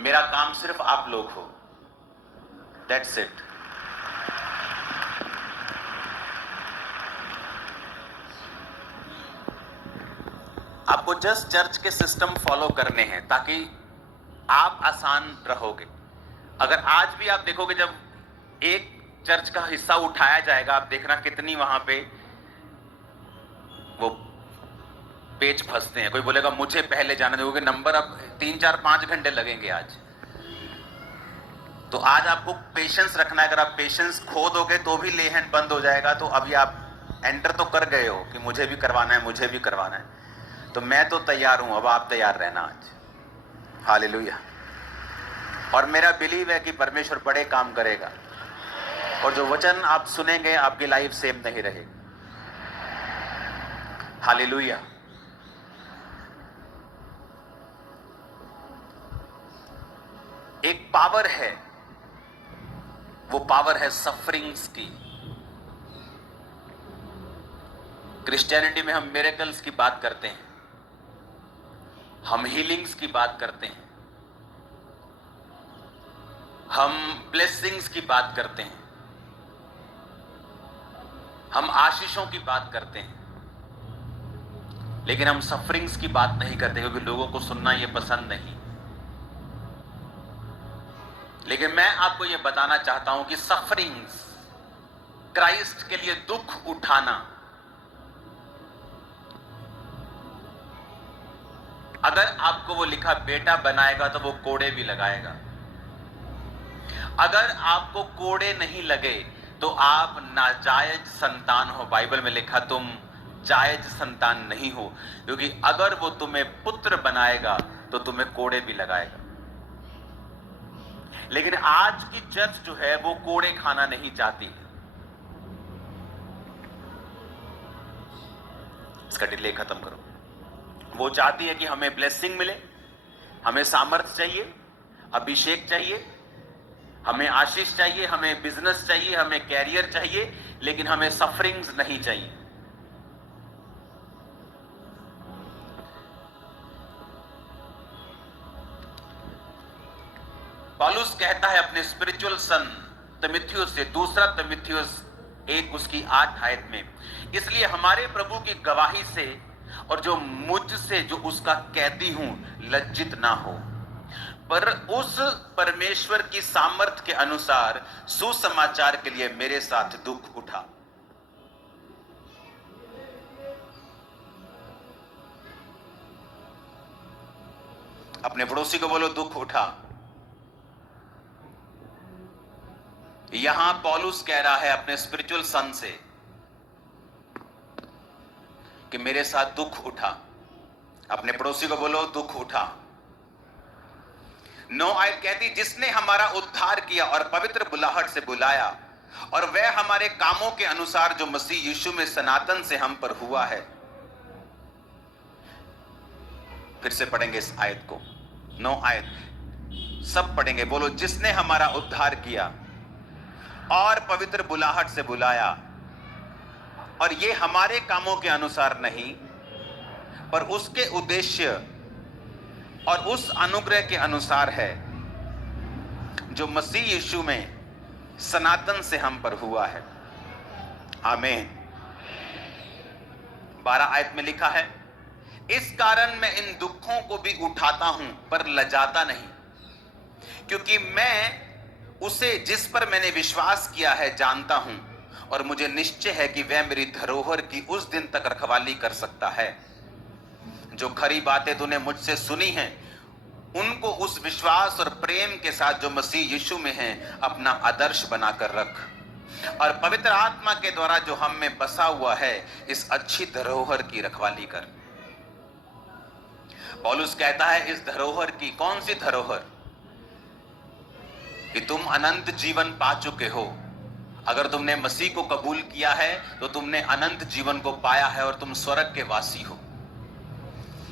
मेरा काम सिर्फ आप लोग हो, दैट्स इट। आपको जस्ट चर्च के सिस्टम फॉलो करने हैं ताकि आप आसान रहोगे। अगर आज भी आप देखोगे, जब एक चर्च का हिस्सा उठाया जाएगा, आप देखना कितनी वहां पे वो पेज फंसते हैं। कोई बोलेगा मुझे पहले जाने दोगे, नंबर अब 3 4 5 घंटे लगेंगे आज। तो आज आपको पेशेंस रखना है। अगर आप पेशेंस खो दोगे तो भी ले हैंड बंद हो जाएगा। तो अभी आप एंटर तो कर गए हो कि मुझे भी करवाना है, मुझे भी करवाना है। तो मैं तो तैयार हूं, अब आप तैयार रहना आज। हालेलुया। और मेरा बिलीव है कि परमेश्वर बड़े काम करेगा, और जो वचन आप सुनेंगे आपकी लाइफ सेम नहीं रहेगी। हालेलुया। एक पावर है, वो पावर है सफरिंग्स की। क्रिश्चियनिटी में हम मिरेकल्स की बात करते हैं, हम हीलिंग्स की बात करते हैं, हम ब्लेसिंग्स की बात करते हैं, हम आशीषों की बात करते हैं, लेकिन हम सफरिंग्स की बात नहीं करते, क्योंकि लोगों को सुनना यह पसंद नहीं। लेकिन मैं आपको यह बताना चाहता हूं कि सफरिंग्स, क्राइस्ट के लिए दुख उठाना, अगर आपको वो लिखा बेटा बनाएगा तो वो कोड़े भी लगाएगा। अगर आपको कोड़े नहीं लगे तो आप नाजायज संतान हो। बाइबल में लिखा तुम जायज संतान नहीं हो, क्योंकि अगर वो तुम्हें पुत्र बनाएगा तो तुम्हें कोड़े भी लगाएगा। लेकिन आज की चर्च जो है वो कोड़े खाना नहीं चाहती है। इसका डिले खत्म करो। वो चाहती है कि हमें ब्लेसिंग मिले, हमें सामर्थ्य चाहिए, अभिषेक चाहिए, हमें आशीष चाहिए, हमें बिजनेस चाहिए, हमें कैरियर चाहिए, लेकिन हमें सफरिंग्स नहीं चाहिए। पौलुस कहता है अपने स्पिरिचुअल सन तिमुथियुस से, दूसरा तिमुथियुस 1 उसकी 8 आयत में, इसलिए हमारे प्रभु की गवाही से और जो मुझसे जो उसका कैदी हूं लज्जित ना हो, पर उस परमेश्वर की सामर्थ के अनुसार सुसमाचार के लिए मेरे साथ दुख उठा। अपने पड़ोसी को बोलो दुख उठा। यहां पौलुस कह रहा है अपने स्पिरिचुअल सन से कि मेरे साथ दुख उठा। अपने पड़ोसी को बोलो दुख उठा। 9 आयत कहती, जिसने हमारा उद्धार किया और पवित्र बुलाहट से बुलाया, और वह हमारे कामों के अनुसार जो मसीह यीशु में सनातन से हम पर हुआ है। फिर से पढ़ेंगे इस आयत को, 9 आयत सब पढ़ेंगे। बोलो, जिसने हमारा उद्धार किया और पवित्र बुलाहट से बुलाया, और ये हमारे कामों के अनुसार नहीं, पर उसके उद्देश्य और उस अनुग्रह के अनुसार है जो मसीह यीशु में सनातन से हम पर हुआ है। आमीन। 12 आयत में लिखा है, इस कारण मैं इन दुखों को भी उठाता हूं पर लजाता नहीं, क्योंकि मैं उसे जिस पर मैंने विश्वास किया है जानता हूं, और मुझे निश्चय है कि वह मेरी धरोहर की उस दिन तक रखवाली कर सकता है। जो खरी बातें तूने मुझसे सुनी हैं, उनको उस विश्वास और प्रेम के साथ जो मसीह यीशु में है अपना आदर्श बनाकर रख, और पवित्र आत्मा के द्वारा जो हम में बसा हुआ है इस अच्छी धरोहर की रखवाली कर। पौलुस कहता है इस धरोहर की, कौन सी धरोहर? कि तुम अनंत जीवन पा चुके हो। अगर तुमने मसीह को कबूल किया है तो तुमने अनंत जीवन को पाया है और तुम स्वर्ग के वासी हो।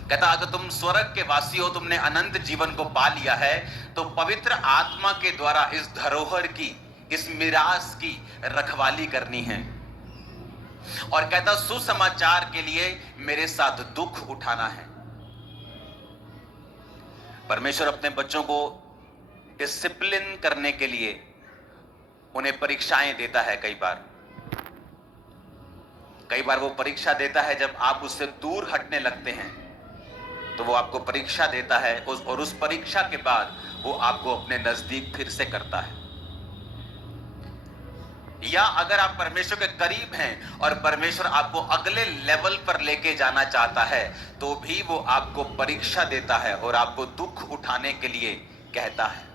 कहता अगर तुम स्वर्ग के वासी हो, तुमने अनंत जीवन को पा लिया है, तो पवित्र आत्मा के द्वारा इस धरोहर की, इस मिरास की रखवाली करनी है। और कहता सुसमाचार के लिए मेरे साथ दुख उठाना है। परमेश्वर अपने बच्चों को डिसिप्लिन करने के लिए उन्हें परीक्षाएं देता है। कई बार वो परीक्षा देता है जब आप उससे दूर हटने लगते हैं, तो वो आपको परीक्षा देता है और उस परीक्षा के बाद वो आपको अपने नजदीक फिर से करता है। या अगर आप परमेश्वर के करीब हैं और परमेश्वर आपको अगले लेवल पर लेके जाना चाहता है, तो भी वो आपको परीक्षा देता है और आपको दुख उठाने के लिए कहता है।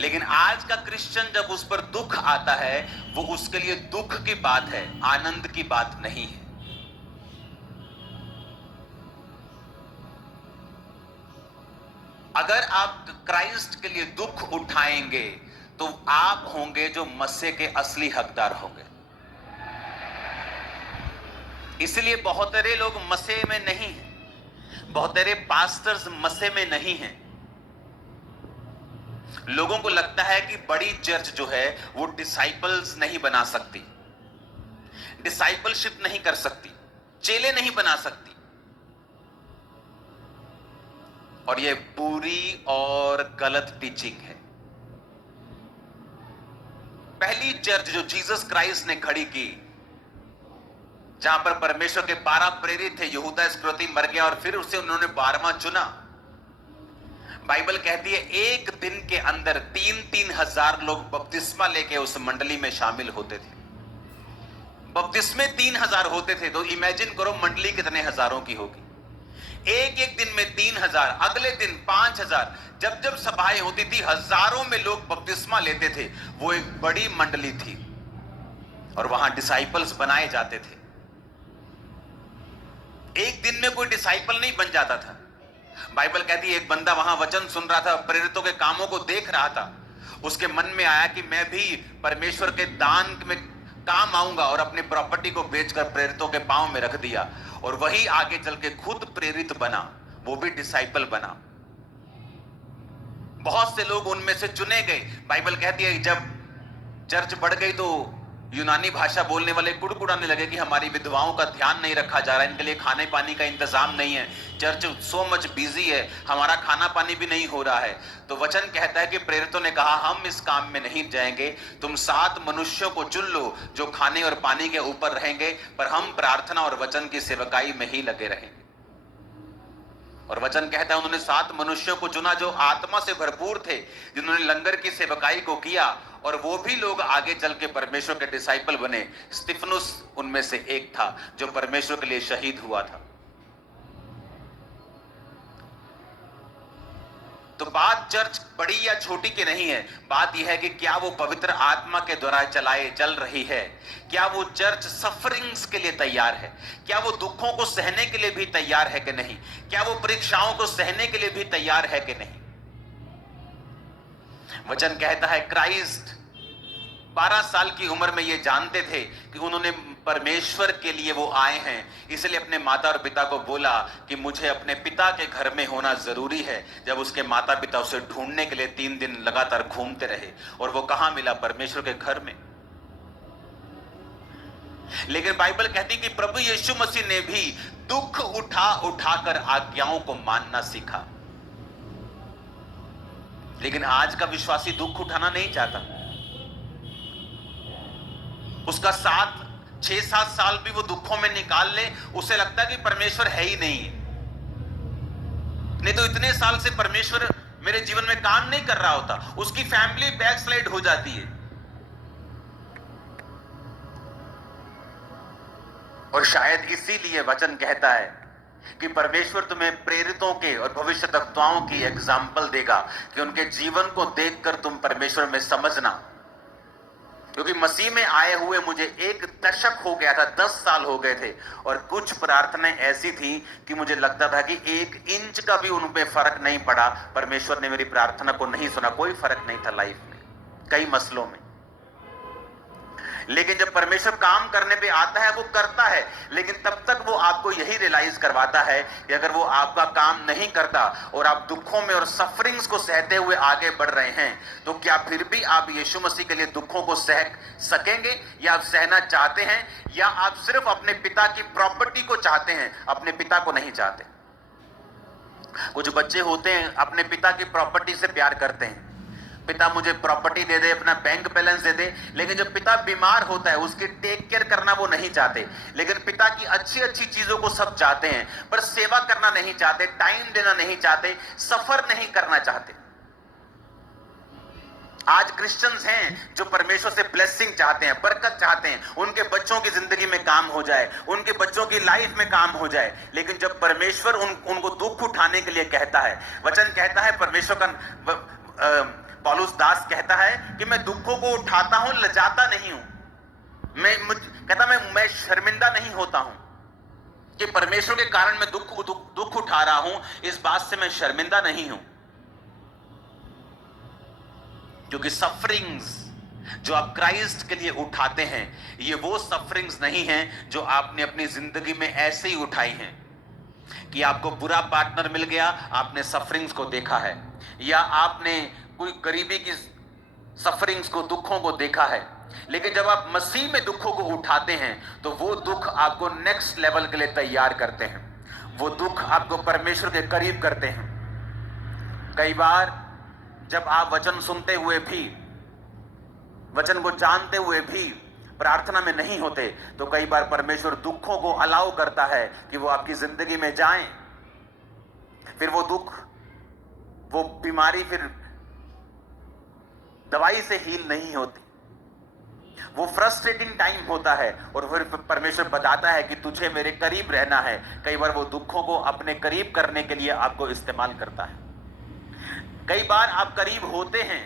लेकिन आज का क्रिश्चियन जब उस पर दुख आता है, वो उसके लिए दुख की बात है, आनंद की बात नहीं है। अगर आप क्राइस्ट के लिए दुख उठाएंगे, तो आप होंगे जो मसीह के असली हकदार होंगे। इसलिए बहुत सारे लोग मसीह में नहीं हैं, बहुत सारे पास्टर्स मसीह में नहीं हैं। लोगों को लगता है कि बड़ी चर्च जो है वो डिसाइपल्स नहीं बना सकती, डिसाइपलशिप नहीं कर सकती, चेले नहीं बना सकती। और ये पूरी और गलत टीचिंग है। पहली चर्च जो जीसस क्राइस्ट ने खड़ी की, जहां पर परमेश्वर के 12 प्रेरित थे, यहूदा इस्करियोती मर गया और फिर उसे उन्होंने 12वां चुना। बाइबल कहती है एक दिन के अंदर 3-3 हजार लोग बपतिस्मा लेके उस मंडली में शामिल होते थे। बपतिस्मे 3,000 होते थे, तो इमेजिन करो मंडली कितने हजारों की होगी। एक एक दिन में 3,000, अगले दिन 5,000, जब जब सभाएं होती थी हजारों में लोग बपतिस्मा लेते थे। वो एक बड़ी मंडली थी और वहां डिसाइपल्स बनाए जाते थे। एक दिन में कोई डिसाइपल नहीं बन जाता था। बाइबल कहती है एक बंदा वहां वचन सुन रहा था, प्रेरितों के कामों को देख रहा था। उसके मन में आया कि मैं भी परमेश्वर के दान में काम आऊंगा, और अपनी प्रॉपर्टी को बेचकर प्रेरितों के पांव में रख दिया। और वही आगे चल के खुद प्रेरित बना, वो भी डिसाइपल बना। बहुत से लोग उनमें से चुने गए। बाइबल कहती है जब चर्च बढ़ गई तो यूनानी भाषा बोलने वाले कुड़कुड़ाने लगे कि हमारी विधवाओं का ध्यान नहीं रखा जा रहा है, इनके लिए खाने पानी का इंतजाम नहीं है, चर्च सो मच बिजी है, हमारा खाना पानी भी नहीं हो रहा है। तो वचन कहता है कि प्रेरितों ने कहा हम इस काम में नहीं जाएंगे, तुम 7 मनुष्यों को चुन लो जो खाने और पानी के ऊपर रहेंगे, पर हम प्रार्थना और वचन की सेवकाई में ही लगे रहेंगे। और वचन कहता है उन्होंने 7 मनुष्यों को चुना जो आत्मा से भरपूर थे, जिन्होंने लंगर की सेवकाई को किया, और वो भी लोग आगे चल के परमेश्वर के डिसाइपल बने। स्तिफनुस उनमें से एक था जो परमेश्वर के लिए शहीद हुआ था। तो बात चर्च बड़ी या छोटी की नहीं है, बात यह है कि क्या वो पवित्र आत्मा के द्वारा चल रही है, क्या वो चर्च सफरिंग्स के लिए तैयार है, क्या वो दुखों को सहने के लिए भी तैयार है कि नहीं, क्या वो परीक्षाओं को सहने के लिए भी तैयार है कि नहीं। वचन कहता है क्राइस्ट 12 साल की उम्र में ये जानते थे कि उन्होंने परमेश्वर के लिए वो आए हैं, इसलिए अपने माता और पिता को बोला कि मुझे अपने पिता के घर में होना जरूरी है। जब उसके माता पिता उसे ढूंढने के लिए 3 दिन लगातार घूमते रहे, और वो कहां मिला? परमेश्वर के घर में। लेकिन बाइबल कहती कि प्रभु यीशु मसीह ने भी दुख उठाकर आज्ञाओं को मानना सीखा। लेकिन आज का विश्वासी दुख उठाना नहीं चाहता। उसका 6-7 साल भी वो दुखों में निकाल ले, उसे लगता है कि परमेश्वर है ही नहीं। नहीं तो इतने साल से परमेश्वर मेरे जीवन में काम नहीं कर रहा होता। उसकी फैमिली बैकस्लाइड हो जाती है। और शायद इसीलिए वचन कहता है कि परमेश्वर तुम्हें प्रेरितों के और भविष्यद्वक्ताओं की एग्जाम्पल देगा कि उनके जीवन को देखकर तुम परमेश्वर में समझना। क्योंकि मसीह में आए हुए मुझे 1 दशक हो गया था, 10 साल हो गए थे, और कुछ प्रार्थनाएं ऐसी थी कि मुझे लगता था कि 1 इंच का भी उन पे फर्क नहीं पड़ा। परमेश्वर ने मेरी प्रार्थना को नहीं सुना, कोई फर्क नहीं था लाइफ में, कई मसलों में। लेकिन जब परमेश्वर काम करने पे आता है, वो करता है, लेकिन तब तक वो आपको यही रियलाइज करवाता है कि अगर वो आपका काम नहीं करता और आप दुखों में और सफरिंग्स को सहते हुए आगे बढ़ रहे हैं, तो क्या फिर भी आप यीशु मसीह के लिए दुखों को सह सकेंगे, या आप सहना चाहते हैं, या आप सिर्फ अपने पिता की प्रॉपर्टी को चाहते हैं, अपने पिता को नहीं चाहते। कुछ बच्चे होते हैं अपने पिता की प्रॉपर्टी से प्यार करते हैं, पिता मुझे प्रॉपर्टी दे दे, अपना बैंक बैलेंस दे दे, लेकिन जब पिता बीमार होता है उसकी टेक केयर करना वो नहीं चाहते। लेकिन पिता की अच्छी अच्छी चीजों को सब चाहते हैं, पर सेवा करना नहीं चाहते, टाइम देना नहीं चाहते, सफर नहीं करना चाहते। आज क्रिश्चियंस हैं जो परमेश्वर से ब्लेसिंग चाहते हैं, बरकत चाहते हैं, उनके बच्चों की जिंदगी में काम हो जाए, उनके बच्चों की लाइफ में काम हो जाए, लेकिन जब परमेश्वर उनको दुख उठाने के लिए कहता है, वचन कहता है, परमेश्वर का पौलुस दास कहता है कि मैं दुखों को उठाता हूं, लजाता नहीं हूं। मैं शर्मिंदा नहीं होता हूं कि परमेश्वर के कारण मैं दुख उठा रहा हूं, इस बात से मैं शर्मिंदा नहीं हूं, क्योंकि सफरिंग्स जो आप क्राइस्ट के लिए उठाते हैं, ये वो सफरिंग्स नहीं हैं जो आपने अपनी जिंदगी में ऐसे ही उठाई हैं कि आपको बुरा पार्टनर मिल गया, आपने सफरिंग्स को देखा है, या आपने कोई गरीबी की सफरिंग्स को, दुखों को देखा है। लेकिन जब आप मसीह में दुखों को उठाते हैं तो वो दुख आपको नेक्स्ट लेवल के लिए तैयार करते हैं, वो दुख आपको परमेश्वर के करीब करते हैं। कई बार जब आप वचन सुनते हुए भी, वचन को जानते हुए भी प्रार्थना में नहीं होते, तो कई बार परमेश्वर दुखों को अलाउ करता है कि वो आपकी जिंदगी में जाएं। फिर वो दुख, वो बीमारी फिर दवाई से हील नहीं होती, वो फ्रस्ट्रेटिंग टाइम होता है, और फिर परमेश्वर बताता है कि तुझे मेरे करीब रहना है। कई बार वो दुखों को अपने करीब करने के लिए आपको इस्तेमाल करता है। कई बार आप करीब होते हैं,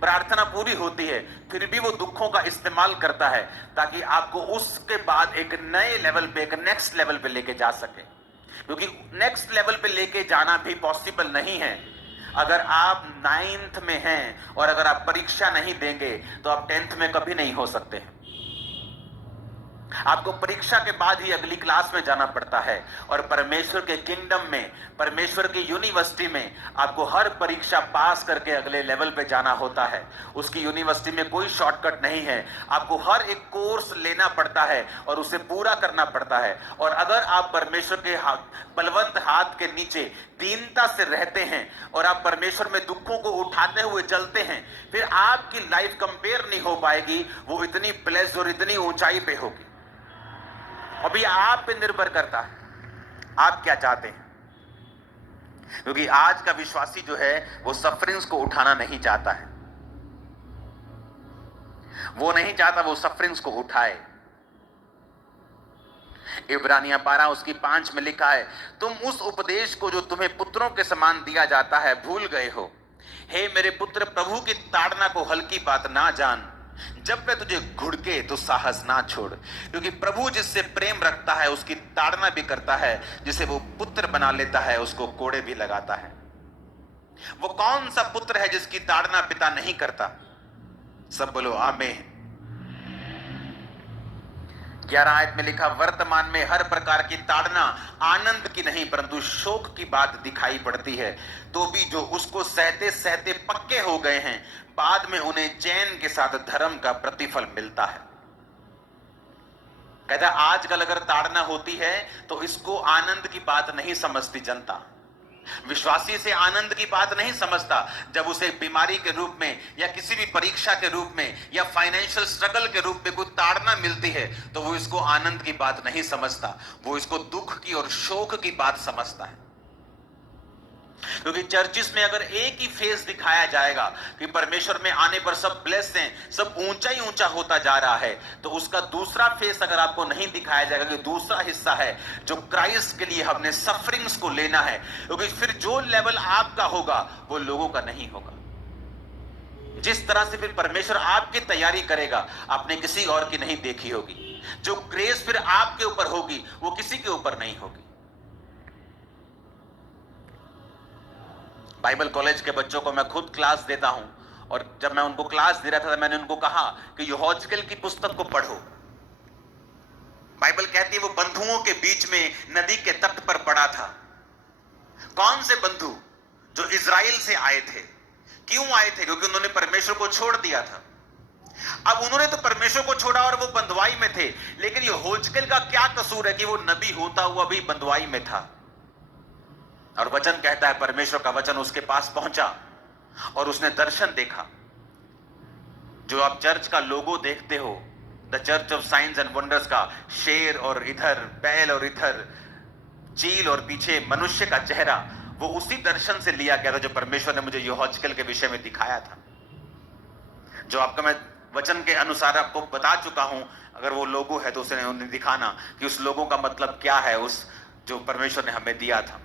प्रार्थना पूरी होती है, फिर भी वो दुखों का इस्तेमाल करता है ताकि आपको उसके बाद एक नए लेवल पे, एक नेक्स्ट लेवल पे लेके जा सके। क्योंकि नेक्स्ट लेवल पे लेके जाना भी पॉसिबल नहीं है अगर आप 9th में हैं, और अगर आप परीक्षा नहीं देंगे तो आप 10th में कभी नहीं हो सकते हैं। आपको परीक्षा के बाद ही अगली क्लास में जाना पड़ता है, और परमेश्वर के किंगडम में, परमेश्वर की यूनिवर्सिटी में आपको हर परीक्षा पास करके अगले लेवल पे जाना होता है। उसकी यूनिवर्सिटी में कोई शॉर्टकट नहीं है, आपको हर एक कोर्स लेना पड़ता है और उसे पूरा करना पड़ता है। और अगर आप परमेश्वर के बलवंत हाथ के नीचे दीनता से रहते हैं और आप परमेश्वर में दुखों को उठाते हुए चलते हैं, फिर आपकी लाइफ कंपेयर नहीं हो पाएगी, वो इतनी प्लेस और इतनी ऊंचाई पे होगी। अभी आप पे निर्भर करता है आप क्या चाहते हैं, क्योंकि आज का विश्वासी जो है वो सफरिंग्स को उठाना नहीं चाहता है, वो नहीं चाहता वो सफरिंग्स को उठाए। इब्रानियां 12 उसकी 5 में लिखा है, तुम उस उपदेश को जो तुम्हें पुत्रों के समान दिया जाता है भूल गए हो। हे मेरे पुत्र, प्रभु की ताड़ना को हल्की बात ना जान। जब मैं तुझे घुड़के तो साहस ना छोड़, क्योंकि प्रभु जिससे प्रेम रखता है उसकी ताड़ना भी करता है, जिसे वो पुत्र बना लेता है उसको कोड़े भी लगाता है। वो कौन सा पुत्र है जिसकी ताड़ना पिता नहीं करता? सब बोलो आमीन। 11 आयत में लिखा, वर्तमान में हर प्रकार की ताड़ना आनंद की नहीं परंतु शोक की बात दिखाई पड़ती है, तो भी जो उसको सहते सहते पक्के हो गए हैं, बाद में उन्हें चैन के साथ धर्म का प्रतिफल मिलता है। कहता आजकल अगर ताड़ना होती है तो इसको आनंद की बात नहीं समझती जनता। विश्वासी से आनंद की बात नहीं समझता। जब उसे बीमारी के रूप में या किसी भी परीक्षा के रूप में या फाइनेंशियल स्ट्रगल के रूप में कोई ताड़ना मिलती है तो वो इसको आनंद की बात नहीं समझता, वो इसको दुख की और शोक की बात समझता है। क्योंकि चर्चिस में अगर एक ही फेस दिखाया जाएगा कि परमेश्वर में आने पर सब ब्लेस हैं, सब ऊंचा ही ऊंचा होता जा रहा है, तो उसका दूसरा फेस अगर आपको नहीं दिखाया जाएगा कि दूसरा हिस्सा है जो क्राइस्ट के लिए हमने सफरिंग्स को लेना है, क्योंकि फिर जो लेवल आपका होगा वो लोगों का नहीं होगा। जिस तरह से फिर परमेश्वर आपकी तैयारी करेगा आपने किसी और की नहीं देखी होगी। जो ग्रेस फिर आपके ऊपर होगी वो किसी के ऊपर नहीं होगी। बाइबल कॉलेज के बच्चों को मैं खुद क्लास देता हूं, और जब मैं उनको क्लास दे रहा था तो मैंने उनको कहा कि यहोजकेल की पुस्तक को पढ़ो। बाइबल कहती है वो बंधुओं के बीच में नदी के तट पर पड़ा था। कौन से बंधु? जो इजराइल से आए थे। क्यों आए थे? क्योंकि उन्होंने परमेश्वर को छोड़ दिया था। अब उन्होंने तो परमेश्वर को छोड़ा और वो बंधुआई में थे, लेकिन यहोजकेल का क्या कसूर है कि वो नबी होता हुआ भी बंधुआई में था? और वचन कहता है परमेश्वर का वचन उसके पास पहुंचा और उसने दर्शन देखा। जो आप चर्च का लोगो देखते हो, the church of science and wonders का शेर और इधर बैल और इधर चील और पीछे मनुष्य का चेहरा, वो उसी दर्शन से लिया गया था जो परमेश्वर ने मुझे यहोजकेल के विषय में दिखाया था। जो आपका मैं वचन के अनुसार आपको बता चुका हूं, अगर वो लोगो है तो उसे उन्हें दिखाना कि उस लोगों का मतलब क्या है, उस जो परमेश्वर ने हमें दिया था।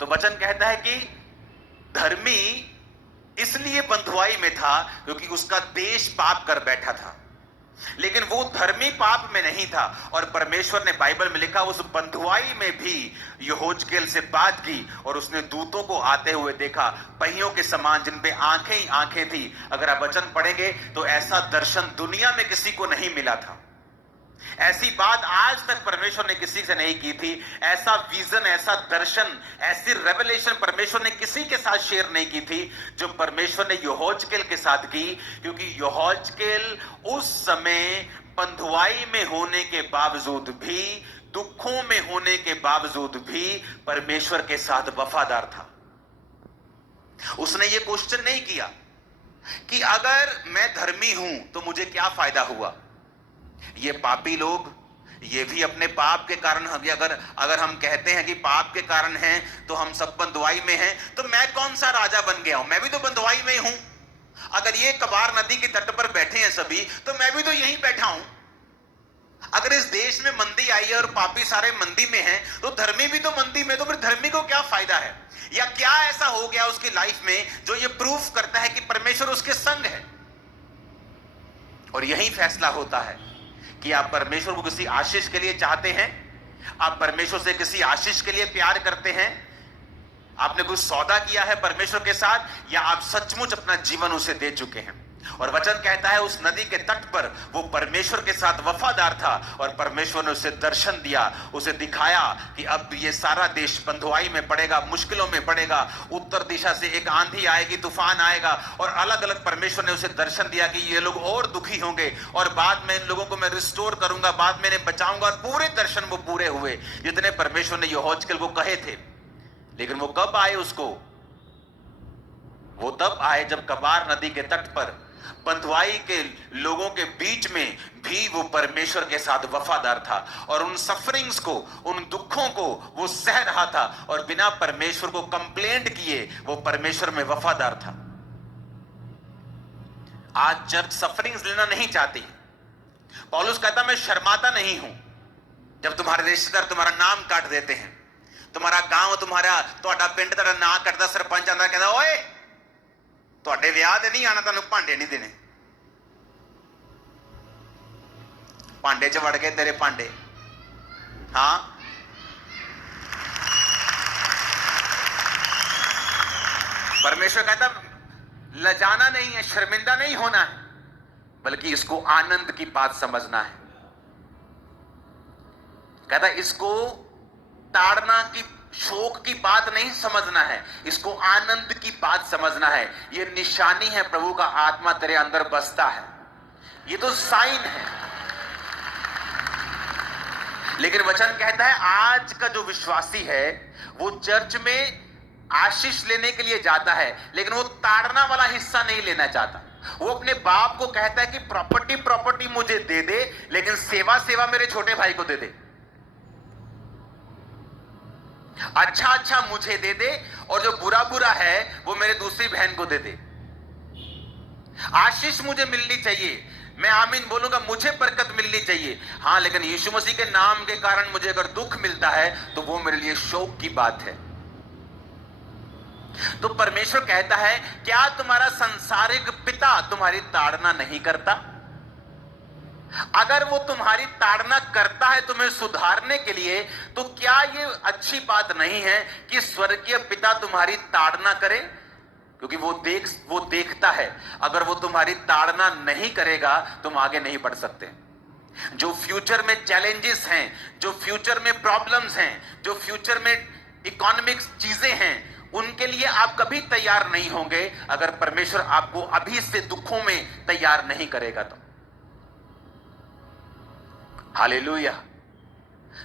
तो वचन कहता है कि धर्मी इसलिए बंधुआई में था क्योंकि उसका देश पाप कर बैठा था, लेकिन वो धर्मी पाप में नहीं था। और परमेश्वर ने बाइबल में लिखा उस बंधुआई में भी यहोजकेल से बात की और उसने दूतों को आते हुए देखा, पहियों के समान जिन पे आंखें ही आंखें थी। अगर आप वचन पढ़ेंगे तो ऐसा दर्शन दुनिया में किसी को नहीं मिला था। ऐसी बात आज तक परमेश्वर ने किसी से नहीं की थी। ऐसा विजन, ऐसा दर्शन, ऐसी रेवलेशन परमेश्वर ने किसी के साथ शेयर नहीं की थी जो परमेश्वर ने यहोजकेल के साथ की। क्योंकि यहोजकेल उस समय बंधुआई में होने के बावजूद भी, दुखों में होने के बावजूद भी परमेश्वर के साथ वफादार था। उसने ये क्वेश्चन नहीं किया कि अगर मैं धर्मी हूं तो मुझे क्या फायदा हुआ। ये पापी लोग, ये भी अपने पाप के कारण, अगर हम कहते हैं कि पाप के कारण हैं तो हम सब बंधुआई में हैं, तो मैं कौन सा राजा बन गया हूं? मैं भी तो बंधुआई में हूं। अगर ये कबार नदी के तट पर बैठे हैं सभी, तो मैं भी तो यहीं बैठा हूं। अगर इस देश में मंदी आई है और पापी सारे मंदी में हैं, तो धर्मी भी तो मंदी में, तो फिर धर्मी को क्या फायदा है? या क्या ऐसा हो गया उसकी लाइफ में जो ये प्रूफ करता है कि परमेश्वर उसके संग है? और यही फैसला होता है कि आप परमेश्वर को किसी आशीष के लिए चाहते हैं, आप परमेश्वर से किसी आशीष के लिए प्यार करते हैं, आपने कुछ सौदा किया है परमेश्वर के साथ, या आप सचमुच अपना जीवन उसे दे चुके हैं। और वचन कहता है उस नदी के तट पर वो परमेश्वर के साथ वफादार था और परमेश्वर ने उसे दर्शन दिया, उसे दिखाया कि अब ये सारा देश बंधुआई में पड़ेगा, मुश्किलों में पड़ेगा। उत्तर दिशा से एक आंधी आएगी, तूफान आएगा, और अलग अलग परमेश्वर ने उसे दर्शन दिया कि ये लोग और दुखी होंगे और बाद में इन लोगों को मैं रिस्टोर करूंगा, बाद में इन्हें बचाऊंगा। और पूरे दर्शन वो पूरे हुए जितने परमेश्वर ने यहोजकेल को कहे थे। लेकिन वो कब आए उसको? वो तब आए जब कबार नदी के तट पर बंधुआई के लोगों के बीच में भी वो परमेश्वर के साथ वफादार था और उन सफरिंग्स को, उन दुखों को वो सह रहा था और बिना परमेश्वर को कंप्लेंट किए वो परमेश्वर में वफादार था। आज चर्च सफरिंग्स लेना नहीं चाहती। पौलुस कहता मैं शर्माता नहीं हूं जब तुम्हारे रिश्तेदार तुम्हारा नाम काट देते हैं, तुम्हारा गांव, तुम्हारा पिंड तेरा ना कटदा, सरपंच आंदा कहता ओए ਤੁਹਾਡੇ ਵਿਆਹ ਤੇ ਨਹੀਂ ਆਣਾ, ਤੁਹਾਨੂੰ ਭਾਂਡੇ ਨਹੀਂ ਦੇਣੇ, ਭਾਂਡੇ 'ਚ ਵੜ ਗਏ ਤੇਰੇ ਭਾਂਡੇ। हाँ, परमेश्वर कहता लजाना नहीं है, शर्मिंदा नहीं होना है, बल्कि इसको आनंद की बात समझना है। कहता इसको ताड़ना की, शोक की बात नहीं समझना है, इसको आनंद की बात समझना है। ये निशानी है प्रभु का आत्मा तेरे अंदर बसता है, ये तो साइन है। लेकिन वचन कहता है आज का जो विश्वासी है वो चर्च में आशीष लेने के लिए जाता है, लेकिन वो ताड़ना वाला हिस्सा नहीं लेना चाहता। वो अपने बाप को कहता है कि प्रॉपर्टी मुझे दे दे, लेकिन सेवा मेरे छोटे भाई को दे दे, अच्छा मुझे दे दे, और जो बुरा है वो मेरे दूसरी बहन को दे दे। आशीष मुझे मिलनी चाहिए, मैं आमीन बोलूंगा, मुझे बरकत मिलनी चाहिए। हाँ, लेकिन यीशु मसीह के नाम के कारण मुझे अगर दुख मिलता है तो वो मेरे लिए शोक की बात है। तो परमेश्वर कहता है क्या तुम्हारा संसारिक पिता तुम्हारी ताड़ना नहीं करता? अगर वो तुम्हारी ताड़ना करता है तुम्हें सुधारने के लिए, तो क्या ये अच्छी बात नहीं है कि स्वर्गीय पिता तुम्हारी ताड़ना करे? क्योंकि वो देखता है। अगर वो तुम्हारी ताड़ना नहीं करेगा तुम आगे नहीं बढ़ सकते। जो फ्यूचर में चैलेंजेस हैं, जो फ्यूचर में प्रॉब्लम्स हैं, जो फ्यूचर में इकोनॉमिक चीजें हैं, उनके लिए आप कभी तैयार नहीं होंगे अगर परमेश्वर आपको अभी से दुखों में तैयार नहीं करेगा तो। हालेलुया।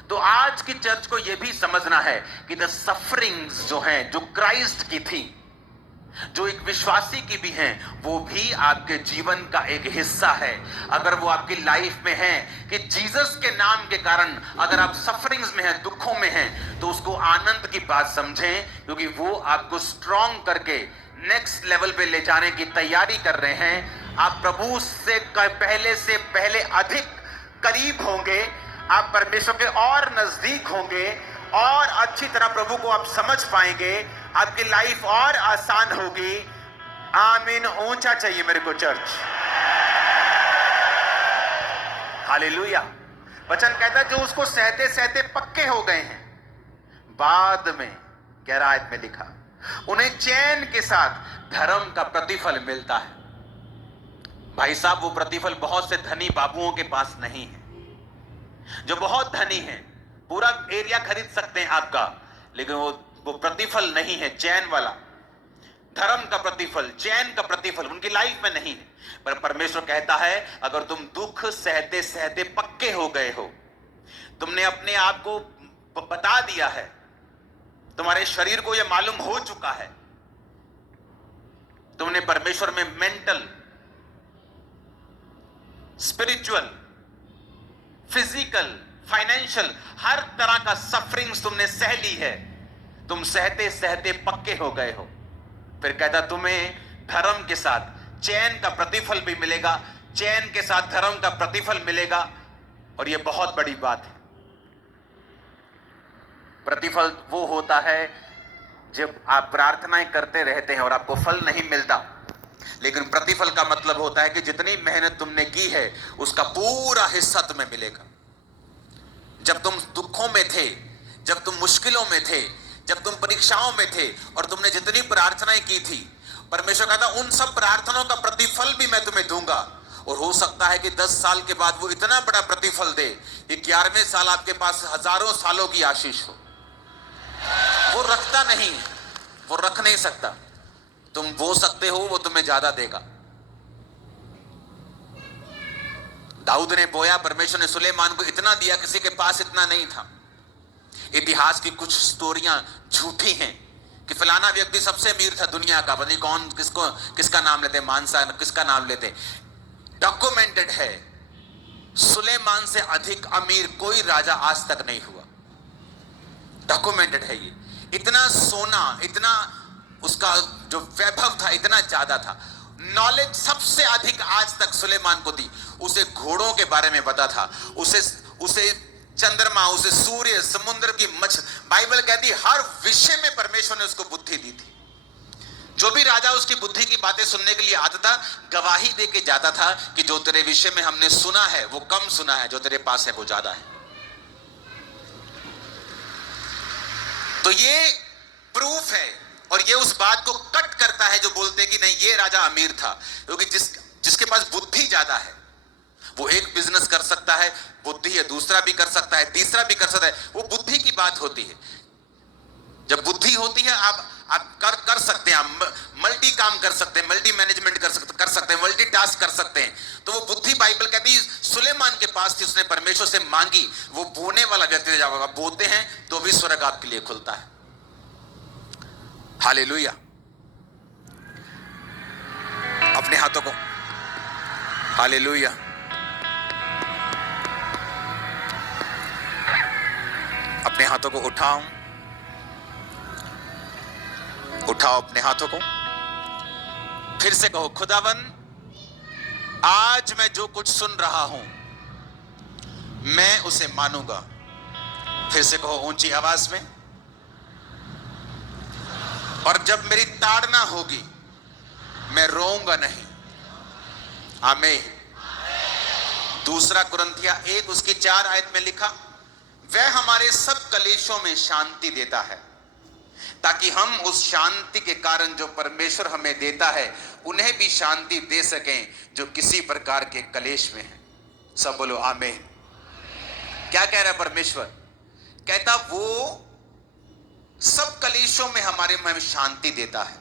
तो आज की चर्च को यह भी समझना है कि द सफरिंग्स जो हैं, जो क्राइस्ट की थी, जो एक विश्वासी की भी हैं, वो भी आपके जीवन का एक हिस्सा है। अगर वो आपकी लाइफ में है कि जीसस के नाम के कारण अगर आप सफरिंग्स में हैं, दुखों में हैं, तो उसको आनंद की बात समझें, क्योंकि वो आपको स्ट्रॉन्ग करके नेक्स्ट लेवल पे ले जाने की तैयारी कर रहे हैं। आप प्रभु से पहले अधिक करीब होंगे, आप परमेश्वर के और नजदीक होंगे, और अच्छी तरह प्रभु को आप समझ पाएंगे, आपकी लाइफ और आसान होगी। आमीन। ऊंचा चाहिए मेरे को चर्च। हालेलुया। वचन कहता है जो उसको सहते सहते पक्के हो गए हैं, बाद में 11 आयत में लिखा, उन्हें चैन के साथ धर्म का प्रतिफल मिलता है। भाई साहब, वो प्रतिफल बहुत से धनी बाबुओं के पास नहीं है। जो बहुत धनी हैं, पूरा एरिया खरीद सकते हैं आपका, लेकिन वो प्रतिफल नहीं है, चैन वाला, धर्म का प्रतिफल, चैन का प्रतिफल उनकी लाइफ में नहीं है। पर परमेश्वर कहता है अगर तुम दुख सहते सहते पक्के हो गए हो, तुमने अपने आप को बता दिया है, तुम्हारे शरीर को यह मालूम हो चुका है, तुमने परमेश्वर में मेंटल, स्पिरिचुअल, फिजिकल, फाइनेंशियल, हर तरह का सफरिंग्स तुमने सह ली है, तुम सहते सहते पक्के हो गए हो, फिर कहता तुम्हें धर्म के साथ चैन का प्रतिफल भी मिलेगा, चैन के साथ धर्म का प्रतिफल मिलेगा। और यह बहुत बड़ी बात है। प्रतिफल वो होता है जब आप प्रार्थनाएं करते रहते हैं और आपको फल नहीं मिलता, लेकिन प्रतिफल का मतलब होता है कि जितनी मेहनत तुमने की है उसका पूरा हिस्सा तुम्हें मिलेगा। जब तुम दुखों में थे, जब तुम मुश्किलों में थे, जब तुम परीक्षाओं में थे और तुमने जितनी प्रार्थनाएं की थी, परमेश्वर कहता उन सब प्रार्थनाओं का प्रतिफल भी मैं तुम्हें दूंगा। और हो सकता है कि 10 साल के बाद वो इतना बड़ा प्रतिफल दे कि 11वें साल आपके पास हजारों सालों की आशीष हो। वो रखता नहीं, वो रख नहीं सकता। तुम बो सकते हो, वो तुम्हें ज्यादा देगा। दाऊद ने बोया, परमेश्वर ने सुलेमान को इतना दिया, किसी के पास इतना नहीं था। इतिहास की कुछ स्टोरियां झूठी हैं कि फलाना व्यक्ति सबसे अमीर था दुनिया का, पता नहीं कौन किसका नाम लेते, मानसा किसका नाम लेते। डॉक्यूमेंटेड है, सुलेमान से अधिक अमीर कोई राजा आज तक नहीं हुआ। डॉक्यूमेंटेड है ये। इतना सोना, इतना उसका जो वैभव था इतना ज्यादा था। नॉलेज सबसे अधिक आज तक सुलेमान को दी। उसे घोड़ों के बारे में पता था, उसे चंद्रमा, उसे सूर्य, समुद्र की मछ, बाइबल कहती हर विषय में परमेश्वर ने उसको बुद्धि दी थी। जो भी राजा उसकी बुद्धि की बातें सुनने के लिए आता था, गवाही दे के जाता था कि जो तेरे विषय में हमने सुना है वो कम सुना है, जो तेरे पास है वो ज्यादा है। तो ये प्रूफ है, और ये उस बात को कट करता है जो बोलते कि नहीं ये राजा अमीर था, क्योंकि जिसके पास बुद्धि ज्यादा है वो एक बिजनेस कर सकता है, बुद्धि है, दूसरा भी कर सकता है, तीसरा भी कर सकता है। वो बुद्धि की बात होती है। जब बुद्धि होती है आप कर सकते हैं, आप मल्टी काम कर सकते हैं, मल्टी मैनेजमेंट कर सकते हैं, मल्टी टास्क कर सकते हैं। तो वो बुद्धि बाइबल कहती है सुलेमान के पास थी, उसने परमेश्वर से मांगी। वो बोने वाला व्यक्ति जब आप बोते हैं तो भी स्वर्ग आपके लिए खुलता है। हालेलुया। अपने हाथों को, हालेलुया, अपने हाथों को उठाओ अपने हाथों को। फिर से कहो, खुदावन आज मैं जो कुछ सुन रहा हूं मैं उसे मानूंगा। फिर से कहो ऊंची आवाज में, और जब मेरी ताड़ना होगी मैं रोऊंगा नहीं। आमीन। दूसरा कुरिन्थिया 1 उसकी 4 आयत में लिखा, वह हमारे सब कलेशों में शांति देता है, ताकि हम उस शांति के कारण जो परमेश्वर हमें देता है उन्हें भी शांति दे सकें जो किसी प्रकार के कलेश में है। सब बोलो आमीन। क्या कह रहा है परमेश्वर? कहता वो सब कलेशों में हमारे में शांति देता है,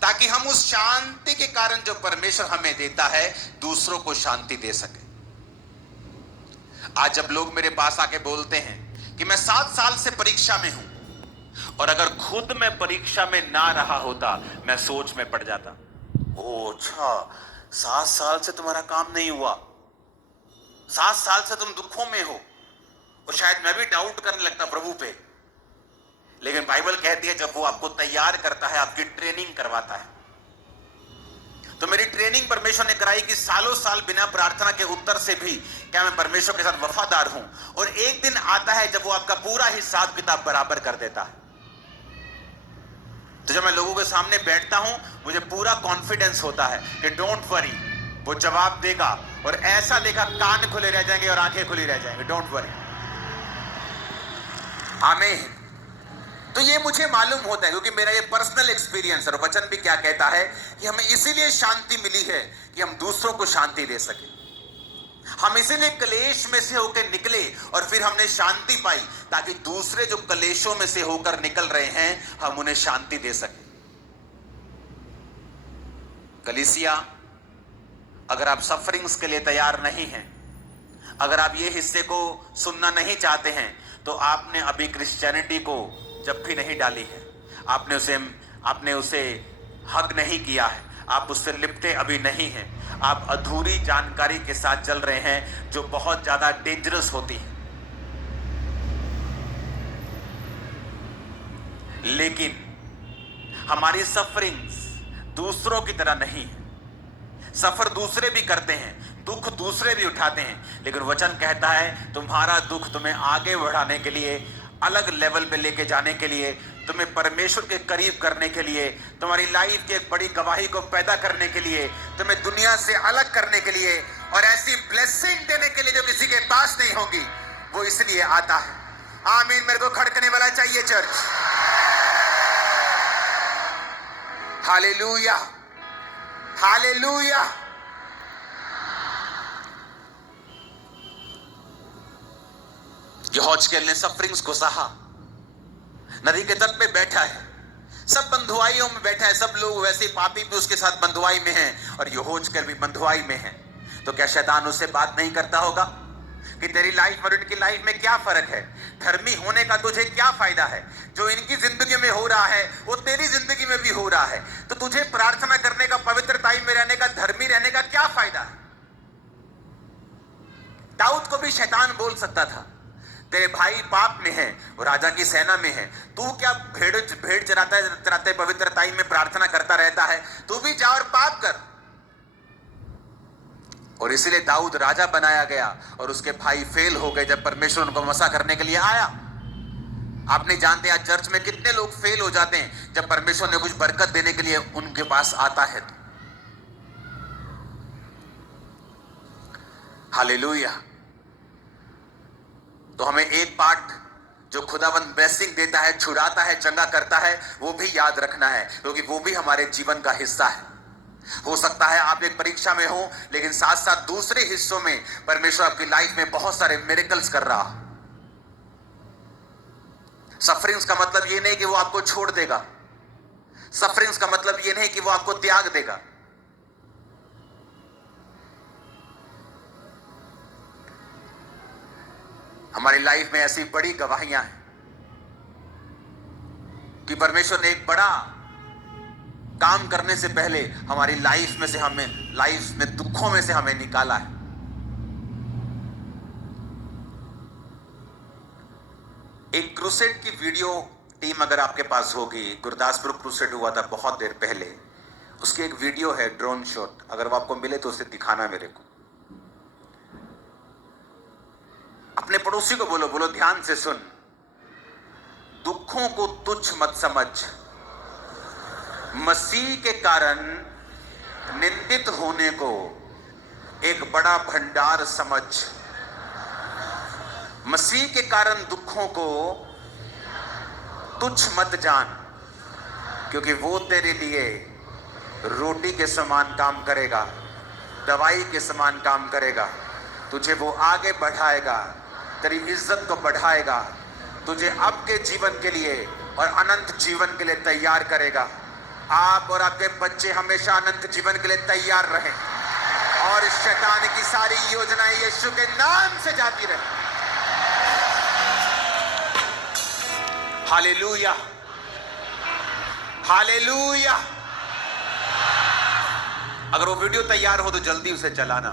ताकि हम उस शांति के कारण जो परमेश्वर हमें देता है दूसरों को शांति दे सके। आज जब लोग मेरे पास आके बोलते हैं कि मैं 7 साल से परीक्षा में हूं, और अगर खुद मैं परीक्षा में ना रहा होता, मैं सोच में पड़ जाता। ओ अच्छा, 7 साल से तुम्हारा काम नहीं हुआ, 7 साल से तुम दुखों में हो, और शायद मैं भी डाउट करने लगता प्रभु पे। लेकिन बाइबल कहती है जब वो आपको तैयार करता है, आपकी ट्रेनिंग करवाता है। तो मेरी ट्रेनिंग परमेश्वर ने कराई कि सालों साल बिना प्रार्थना के उत्तर से भी क्या मैं परमेश्वर के साथ वफादार हूं। और एक दिन आता है जब वो आपका पूरा हिसाब किताब बराबर कर देता है। तो जब मैं लोगों के सामने बैठता हूं, मुझे पूरा कॉन्फिडेंस होता है कि डोंट वरी, वो जवाब देगा। और ऐसा देगा कान खुले रह जाएंगे और आंखें खुली रह जाएंगी। Don't worry. आमीन। तो ये मुझे मालूम होता है क्योंकि मेरा ये पर्सनल एक्सपीरियंस है। और वचन भी क्या कहता है कि हमें इसीलिए शांति मिली है कि हम दूसरों को शांति दे सके। हम इसीलिए क्लेश में से होकर निकले और फिर हमने शांति पाई, ताकि दूसरे जो क्लेशों में से होकर निकल रहे हैं, हम उन्हें शांति दे सके। कलीसिया, अगर आप सफरिंग्स के लिए तैयार नहीं हैं, अगर आप ये हिस्से को सुनना नहीं चाहते हैं, तो आपने अभी क्रिश्चियनिटी को जब भी नहीं डाली है, आपने उसे हग नहीं किया है, आप उससे लिपटे अभी नहीं हैं। आप अधूरी जानकारी के साथ चल रहे हैं, जो बहुत ज्यादा डेंजरस होती है। लेकिन हमारी सफरिंग्स दूसरों की तरह नहीं है। सफर दूसरे भी करते हैं, दुख दूसरे भी उठाते हैं, लेकिन वचन कहता है तुम्हारा दुख तुम्हें आगे बढ़ाने के लिए, अलग लेवल पे लेके जाने के लिए, तुम्हें परमेश्वर के करीब करने के लिए, तुम्हारी लाइफ की एक बड़ी गवाही को पैदा करने के लिए, तुम्हें दुनिया से अलग करने के लिए, और ऐसी ब्लेसिंग देने के लिए जो किसी के पास नहीं होगी, वो इसलिए आता है। आमीन। मेरे को खड़कने वाला चाहिए चर्च। Hallelujah, hallelujah. यहोशू ने सफरिंग्स को सहा, नदी के तट पे बैठा है, सब बंधुआइयों में बैठा है, सब लोग वैसे पापी भी उसके साथ बंधुआई में हैं, और यहोशू भी बंधुआई में है। तो क्या शैतान उससे बात नहीं करता होगा कि तेरी लाइफ और इनकी लाइफ में क्या फर्क है, धर्मी होने का तुझे क्या फायदा है, जो इनकी जिंदगी में हो रहा है वो तेरी जिंदगी में भी हो रहा है, तो तुझे प्रार्थना करने का, पवित्रताई में रहने का, धर्मी रहने का क्या फायदा है। दाऊद को भी शैतान बोल सकता था, तेरे भाई पाप में है, वो राजा की सेना में है, तू क्या भेड़ चराते पवित्रताई में प्रार्थना करता रहता है, तू भी जा और पाप कर। और इसीलिए दाऊद राजा बनाया गया और उसके भाई फेल हो गए जब परमेश्वर उनको मसा करने के लिए आया। आप नहीं जानते आज चर्च में कितने लोग फेल हो जाते हैं जब परमेश्वर ने कुछ बरकत देने के लिए उनके पास आता है। हालेलुया। तो हमें एक पार्ट जो खुदावंद ब्लेसिंग देता है, छुड़ाता है, चंगा करता है, वो भी याद रखना है, क्योंकि वो भी हमारे जीवन का हिस्सा है। हो सकता है आप एक परीक्षा में हो, लेकिन साथ साथ दूसरे हिस्सों में परमेश्वर आपकी लाइफ में बहुत सारे मिरेकल्स कर रहा। सफरिंग्स का मतलब ये नहीं कि वो आपको छोड़ देगा, सफरिंग्स का मतलब ये नहीं कि वो आपको त्याग देगा। हमारी लाइफ में ऐसी बड़ी गवाहियां हैं कि परमेश्वर ने एक बड़ा काम करने से पहले हमारी लाइफ में दुखों में से हमें निकाला है। एक क्रूसेड की वीडियो टीम अगर आपके पास होगी, गुरदासपुर क्रूसेड हुआ था बहुत देर पहले, उसकी एक वीडियो है, ड्रोन शॉट, अगर वो आपको मिले तो उसे दिखाना मेरे को। अपने पड़ोसी को बोलो ध्यान से सुन, दुखों को तुच्छ मत समझ, मसीह के कारण निंदित होने को एक बड़ा भंडार समझ। मसीह के कारण दुखों को तुच्छ मत जान, क्योंकि वो तेरे लिए रोटी के समान काम करेगा, दवाई के समान काम करेगा, तुझे वो आगे बढ़ाएगा, तेरी इज्जत को बढ़ाएगा, तुझे अब के जीवन के लिए और अनंत जीवन के लिए तैयार करेगा। आप और आपके बच्चे हमेशा अनंत जीवन के लिए तैयार रहें और शैतान की सारी योजनाएं यीशु के नाम से जाती रहे। Hallelujah, hallelujah. अगर वो वीडियो तैयार हो तो जल्दी उसे चलाना।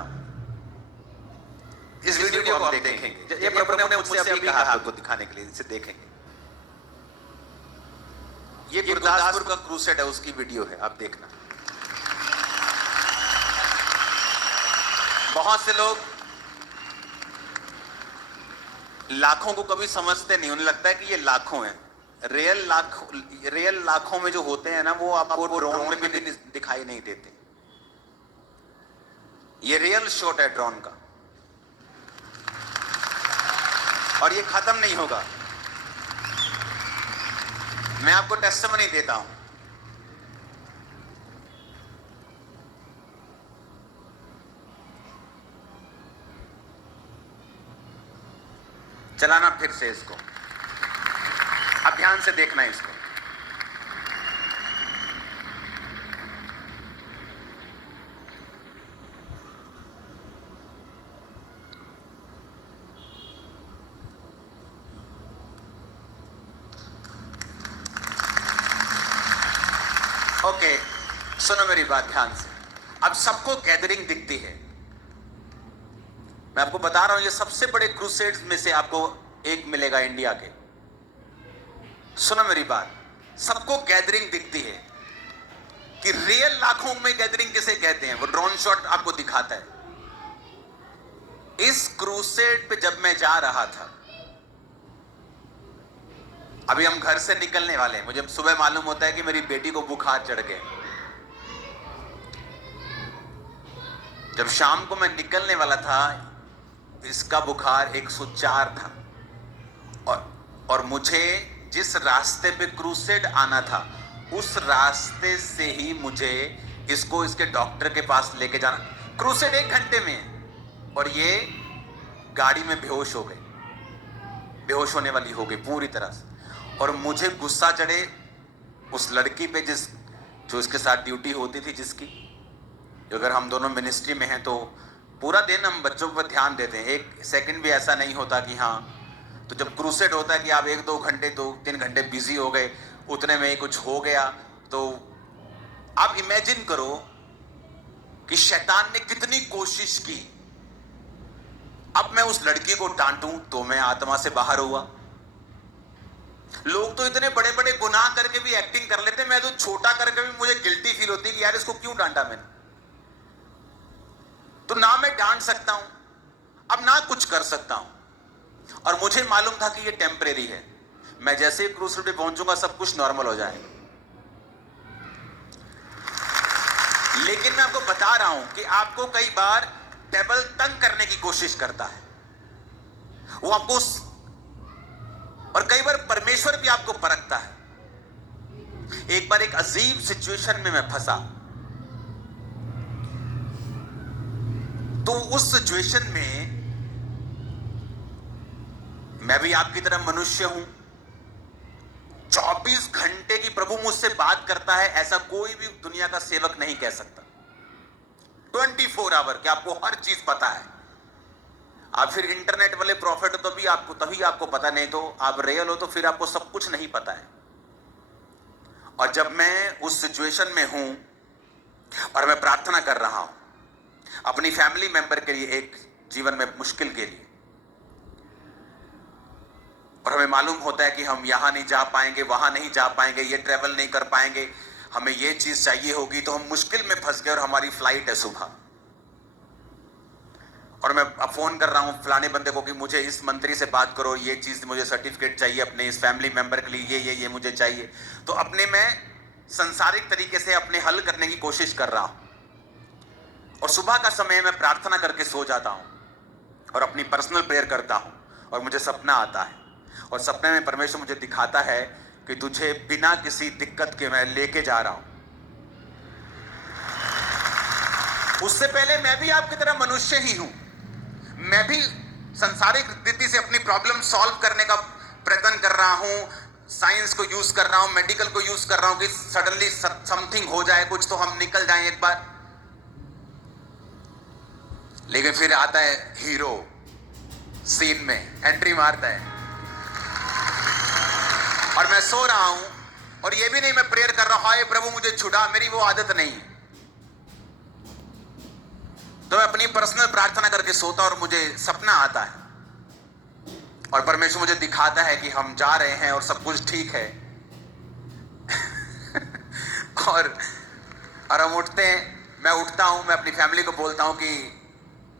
इस वीडियो को हम देखेंगे। ये प्रभु ने मुझसे अभी कहा आपको दिखाने के लिए, इसे देखेंगे। ये गुरदासपुर का क्रूसेड है, उसकी वीडियो है, आप देखना। बहुत से लोग लाखों को कभी समझते नहीं, उन्हें लगता है कि ये लाखों हैं। रियल लाखों में जो होते हैं ना, वो आपको ड्रोन में भी दिखाई नहीं देते। ये रियल शॉट है ड्रोन का, और ये खत्म नहीं होगा। मैं आपको टेस्टिमनी देता हूं। चलाना फिर से इसको, अब ध्यान से देखना इसको। ओके, सुनो मेरी बात ध्यान से। अब सबको गैदरिंग दिखती है। मैं आपको बता रहा हूं, ये सबसे बड़े क्रूसेड्स में से आपको एक मिलेगा इंडिया के। सुनो मेरी बात, सबको गैदरिंग दिखती है कि रियल लाखों में गैदरिंग किसे कहते हैं, वो ड्रोन शॉट आपको दिखाता है। इस क्रूसेड पे जब मैं जा रहा था, अभी हम घर से निकलने वाले हैं, मुझे सुबह मालूम होता है कि मेरी बेटी को बुखार चढ़ गया। जब शाम को मैं निकलने वाला था, इसका बुखार 104 था, और मुझे जिस रास्ते पे क्रूसेड आना था, उस रास्ते से ही मुझे इसको इसके डॉक्टर के पास लेके जाना। क्रूसेड 1 घंटे में है, और ये गाड़ी में बेहोश हो गई, बेहोश होने वाली हो गई पूरी तरह से। और मुझे गुस्सा चढ़े उस लड़की पे जो इसके साथ ड्यूटी होती थी, जिसकी, अगर हम दोनों मिनिस्ट्री में हैं तो पूरा दिन हम बच्चों पर ध्यान देते हैं। 1 सेकंड भी ऐसा नहीं होता कि हाँ, तो जब क्रूसेड होता है कि आप 1-2 घंटे 2-3 घंटे बिजी हो गए, उतने में ही कुछ हो गया। तो आप इमेजिन करो कि शैतान ने कितनी कोशिश की। अब मैं उस लड़की को डांटूं तो मैं आत्मा से बाहर हुआ। लोग तो इतने बड़े बड़े गुनाह करके भी एक्टिंग कर लेते, मैं तो छोटा करके भी मुझे गिल्टी फील होती कि यार इसको क्यों डांटा मैंने। तो ना मैं डांट सकता हूं, अब ना कुछ कर सकता हूं। और मुझे मालूम था कि ये टेम्परेरी है, मैं जैसे ही क्रूसेड पे पहुंचूंगा सब कुछ नॉर्मल हो जाएगा। लेकिन मैं आपको बता रहा हूं कि आपको कई बार डेविल तंग करने की कोशिश करता है, वो आपको, और कई बार परमेश्वर भी आपको परखता है। एक बार एक अजीब सिचुएशन में मैं फंसा, तो उस सिचुएशन में मैं भी आपकी तरह मनुष्य हूं। 24 घंटे की प्रभु मुझसे बात करता है, ऐसा कोई भी दुनिया का सेवक नहीं कह सकता। 24 आवर कि आपको हर चीज पता है। आप फिर इंटरनेट वाले प्रॉफिट हो तो भी आपको, तभी आपको पता, नहीं तो आप रियल हो तो फिर आपको सब कुछ नहीं पता है। और जब मैं उस सिचुएशन में हूं और मैं प्रार्थना कर रहा हूं अपनी फैमिली मेंबर के लिए, एक जीवन में मुश्किल के लिए, और हमें मालूम होता है कि हम यहां नहीं जा पाएंगे, वहां नहीं जा पाएंगे, ये ट्रेवल नहीं कर पाएंगे, हमें ये चीज चाहिए होगी, तो हम मुश्किल में फंस गए और हमारी फ्लाइट है सुबह। और मैं अब फोन कर रहा हूं फलाने बंदे को कि मुझे इस मंत्री से बात करो, ये चीज मुझे सर्टिफिकेट चाहिए अपने इस फैमिली मेंबर के लिए, ये मुझे चाहिए। तो अपने मैं संसारिक तरीके से अपने हल करने की कोशिश कर रहा हूं। और सुबह का समय मैं प्रार्थना करके सो जाता हूं और अपनी पर्सनल प्रेयर करता हूं, और मुझे सपना आता है, और सपने में परमेश्वर मुझे दिखाता है कि तुझे बिना किसी दिक्कत के मैं लेके जा रहा हूं। उससे पहले मैं भी आपकी तरह मनुष्य ही हूं, मैं भी संसारिक रीति से अपनी प्रॉब्लम सॉल्व करने का प्रयत्न कर रहा हूं, साइंस को यूज कर रहा हूं, मेडिकल को यूज कर रहा हूं कि सडनली समथिंग हो जाए कुछ, तो हम निकल जाएं एक बार। लेकिन फिर आता है हीरो, सीन में एंट्री मारता है और मैं सो रहा हूं, और ये भी नहीं मैं प्रेयर कर रहा हूं हाय प्रभु मुझे छुड़ा, मेरी वो आदत नहीं है। तो मैं अपनी पर्सनल प्रार्थना करके सोता और मुझे सपना आता है और परमेश्वर मुझे दिखाता है कि हम जा रहे हैं और सब कुछ ठीक है और हम उठते हैं, मैं उठता हूं, मैं अपनी फैमिली को बोलता हूं कि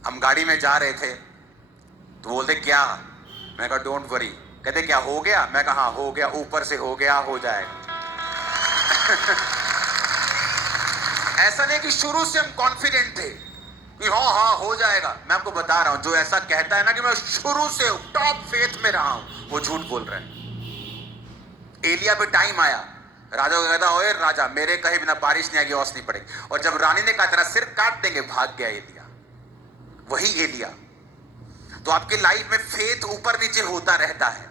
हम गाड़ी में जा रहे थे। तो बोलते क्या? मैं कहा डोंट वरी। कहते क्या हो गया? मैं कहा हाँ हो गया, ऊपर से हो गया, हो जाएगा। ऐसा नहीं कि शुरू से हम कॉन्फिडेंट थे कि हाँ हाँ हो जाएगा। मैं आपको बता रहा हूं, जो ऐसा कहता है ना कि मैं शुरू से टॉप फेथ में रहा हूं, वो झूठ बोल रहा है। एलिया पे टाइम आया, राजा को कहता ओए राजा मेरे कहे बिना बारिश नहीं आएगी, ओस नहीं पड़ेगी, और जब रानी ने कहा तेरा सिर काट देंगे, भाग गया एलिया। वही एलिया। तो आपके लाइफ में फेथ ऊपर नीचे होता रहता है।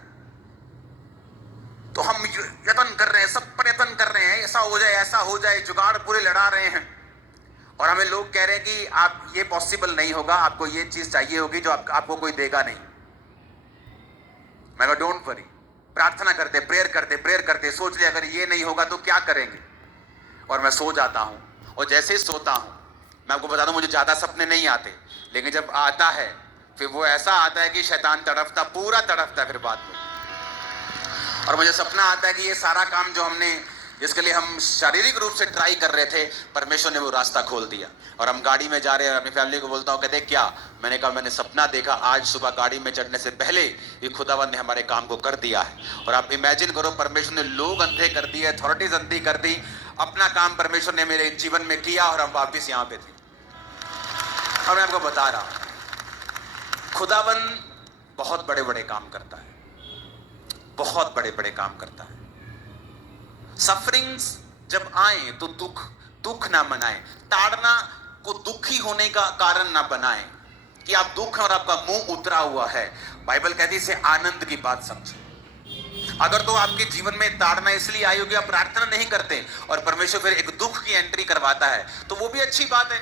तो हम यत्न कर रहे हैं, सब प्रयत्न कर रहे हैं, ऐसा हो जाए ऐसा हो जाए, जुगाड़ पूरे लड़ा रहे हैं, और हमें लोग कह रहे हैं कि आप ये पॉसिबल नहीं होगा, आपको ये चीज चाहिए होगी जो आपको कोई देगा नहीं। मैं डोंट वरी, प्रार्थना करते, प्रेयर करते, सोच लिया अगर ये नहीं होगा तो क्या करेंगे। और मैं सो जाता हूं, और जैसे ही सोता हूं, मैं आपको बता दूं मुझे ज्यादा सपने नहीं आते, लेकिन जब आता है फिर वो ऐसा आता है कि शैतान तड़पता, पूरा तड़पता है फिर बाद में। और मुझे सपना आता है कि ये सारा काम जो हमने, जिसके लिए हम शारीरिक रूप से ट्राई कर रहे थे, परमेश्वर ने वो रास्ता खोल दिया। और हम गाड़ी में जा रहे हैं, अपनी फैमिली को बोलता हूँ, कहते क्या? मैंने कहा मैंने सपना देखा, आज सुबह गाड़ी में चढ़ने से पहले ये खुदावंद ने हमारे काम को कर दिया है। और आप इमेजिन करो, परमेश्वर ने लोग अंधे कर दिए, अथॉरिटीज अंधी कर दी, अपना काम परमेश्वर ने मेरे जीवन में किया, और हम वापिस यहाँ पे थे। और मैं आपको बता रहा हूं, खुदावंद बहुत बड़े बड़े काम करता है, बहुत बड़े बड़े काम करता है। सफरिंग्स जब आए तो दुख ना मनाए, ताड़ना को दुखी होने का कारण ना बनाए कि आप दुख और आपका मुंह उतरा हुआ है। बाइबल कहती है इसे आनंद की बात समझे। अगर तो आपके जीवन में ताड़ना इसलिए आई होगी आप प्रार्थना नहीं करते, और परमेश्वर फिर एक दुख की एंट्री करवाता है, तो वो भी अच्छी बात है।